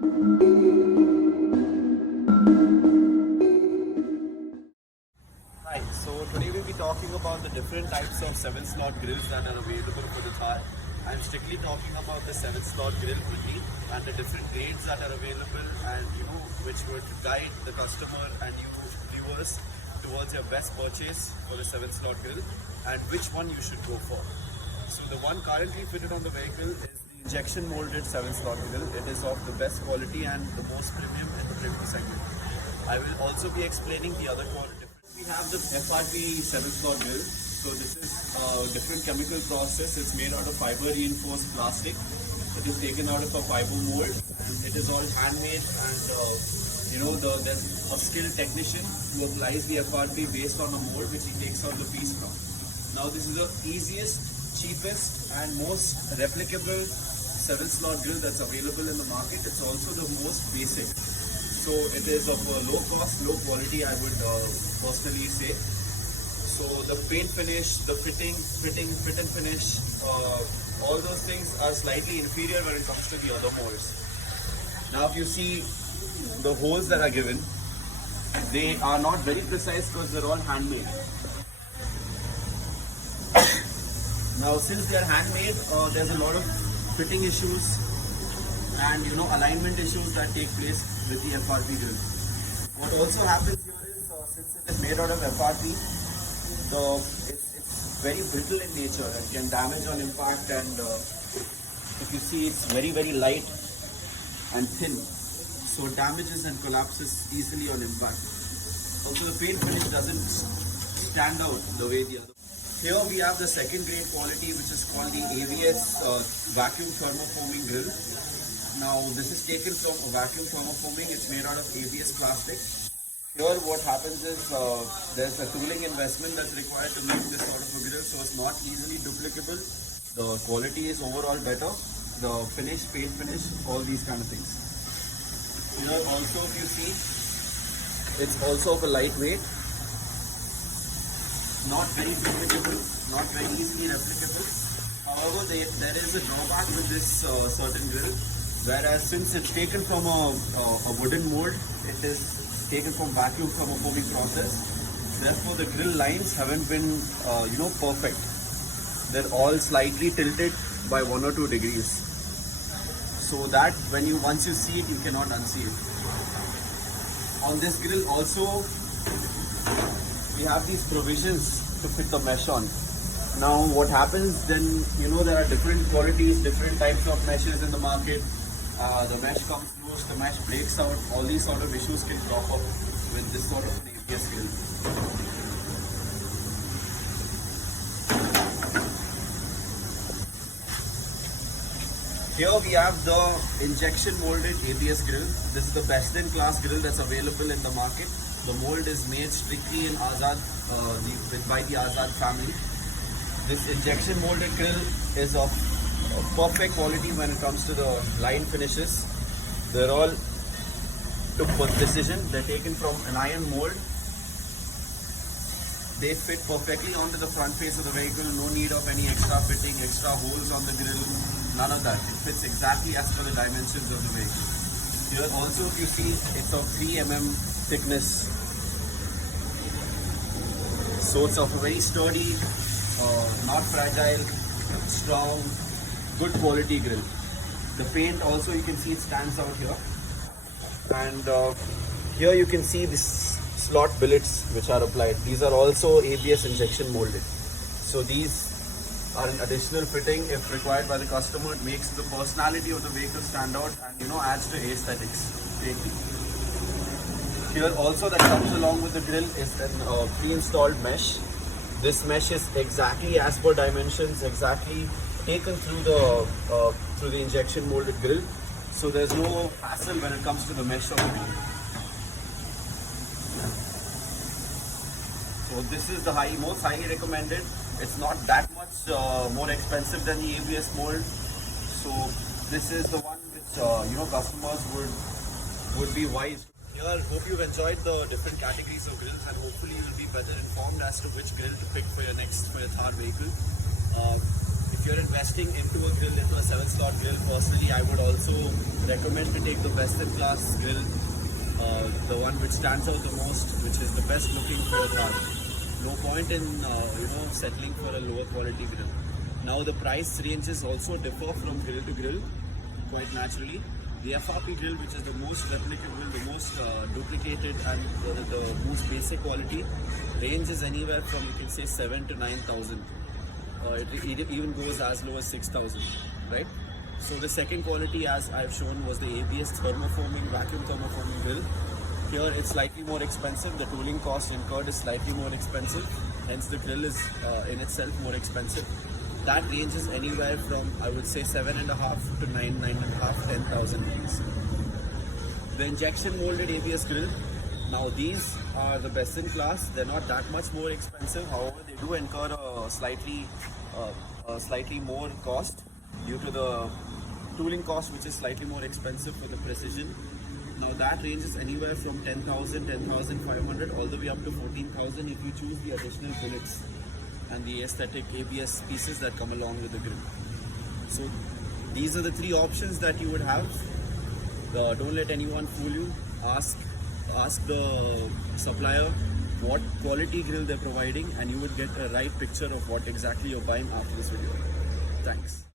Hi, so today we'll be talking about the different types of 7-slot grills that are available for the Thar. I'm strictly talking about the 7-slot grill only and the different grades that are available, and which would guide the customer and you viewers towards your best purchase for the 7-slot grill and which one you should go for. So the one currently fitted on the vehicle is the injection molded 7-slot grill. It is of the best quality and the most premium in the premium segment. I will also be explaining the other quality. We have the FRP 7-slot grill. So this is a different chemical process. It's made out of fiber reinforced plastic. It is taken out of a fiber mold. It is all handmade, and there's a skilled technician who applies the FRP based on a mold which he takes out the piece from. Now this is the easiest, cheapest and most replicable 7-slot grill that's available in the market. It's also the most basic. So it is of low cost, low quality, I would personally say. So the paint finish, the fit and finish, all those things are slightly inferior when it comes to the other molds. Now if you see the holes that are given, they are not very precise because they're all handmade. Now since they are handmade, there's a lot of fitting issues and alignment issues that take place with the FRP grill. What also happens here is, since it is made out of FRP, it's very brittle in nature and can damage on impact, and if you see, it's very light and thin, so it damages and collapses easily on impact. Also the paint finish doesn't stand out the way the other. Here we have the second grade quality, which is called the AVS vacuum thermoforming grill. Now this is taken from a vacuum thermoforming. It's made out of ABS plastic. Here what happens is there's a tooling investment that's required to make this sort of a grill, so it's not easily duplicable. The quality is overall better. The finish, paint finish, all these kind of things. Here also, if you see, it's also of a lightweight, not very duplicable, not very easily replicable. However, there is a drawback with this certain grill. Whereas since it's taken from a wooden mold, it is taken from vacuum thermoforming process. Therefore, the grill lines haven't been, perfect. They're all slightly tilted by 1 or 2 degrees. So that once you see it, you cannot unsee it. On this grill also, we have these provisions to fit the mesh on. Now, what happens then? There are different qualities, different types of meshes in the market. The mesh comes loose, the mesh breaks out, all these sort of issues can crop up with this sort of ABS grill. Here we have the injection molded ABS grill. This is the best in class grill that's available in the market. The mold is made strictly in Azad, by the Azad family. This injection molded grill is of perfect quality when it comes to the line finishes. They're all to precision. They're taken from an iron mold. They fit perfectly onto the front face of the vehicle. No need of any extra fitting, extra holes on the grill. None of that. It fits exactly as per the dimensions of the vehicle. Here also, if you see, it's of 3 mm thickness. So it's of a very sturdy, not fragile, strong, good quality grill. The paint also, you can see it stands out here, and here you can see this slot billets which are applied. These are also ABS injection molded, so these are an additional fitting if required by the customer. It makes the personality of the vehicle stand out and adds to aesthetics. Here also, that comes along with the grill is a pre-installed mesh. This mesh is exactly as per dimensions, exactly taken through the injection molded grill, so there's no hassle when it comes to the mesh of the grill. So this is the most highly recommended. It's not that much more expensive than the ABS mold, so this is the one which customers would be wise. Here, hope you've enjoyed the different categories of grills, and hopefully you'll be better informed as to which grill to pick for your Thar vehicle. If if you're investing into a grill, into a 7-slot grill, personally, I would also recommend to take the best in class grill, the one which stands out the most, which is the best looking for a car. No point in settling for a lower quality grill. Now the price ranges also differ from grill to grill quite naturally. The FRP grill, which is the most replicable, the most duplicated and the most basic quality, ranges anywhere from, you can say, 7 to 9,000. It even goes as low as 6,000, right? So the second quality, as I've shown, was the ABS thermoforming, vacuum thermoforming grill. Here it's slightly more expensive. The tooling cost incurred is slightly more expensive. Hence the grill is in itself more expensive. That ranges anywhere from, I would say, 7.5 to 9.5, 10,000 rupees. The injection molded ABS grill. Now these are the best in class. They're not that much more expensive. However, they do incur a slightly more cost due to the tooling cost, which is slightly more expensive for the precision. Now that ranges anywhere from 10,000, 10,500 all the way up to 14,000 if you choose the additional bullets and the aesthetic ABS pieces that come along with the grill. So these are the three options that you would have. Don't let anyone fool you. Ask the supplier what quality grill they're providing, and you would get a right picture of what exactly you're buying after this video. Thanks.